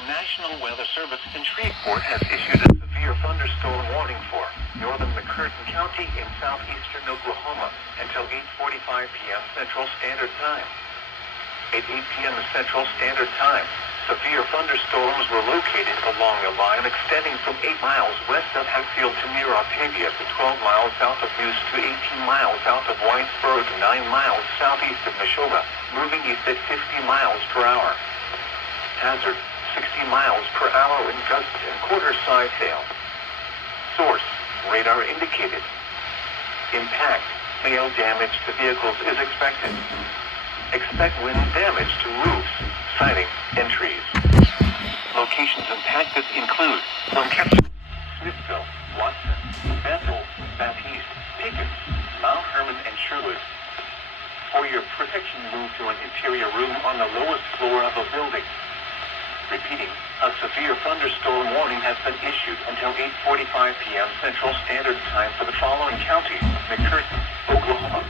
The National Weather Service in Shreveport has issued a severe thunderstorm warning for northern McCurtain County in southeastern Oklahoma until 8:45 p.m. Central Standard Time. At 8 p.m. Central Standard Time, severe thunderstorms were located along a line extending from 8 miles west of Hatfield to near Octavia to 12 miles south of Neuse to 18 miles south of Whitesboro to 9 miles southeast of Neshoba, moving east at 50 miles per hour. Hazard, 60 miles per hour in gusts and quarter-size hail. Source, radar indicated. Impact, hail damage to vehicles is expected. Expect wind damage to roofs, siding, and trees. Locations impacted include Lancaster, Smithville, Watson, Bethel, Baptiste, Pickens, Mount Hermon, and Sherwood. For your protection, move to an interior room on the lowest floor of a building. Repeating, a severe thunderstorm warning has been issued until 8:45 p.m. Central Standard Time for the following counties: McCurtain, Oklahoma,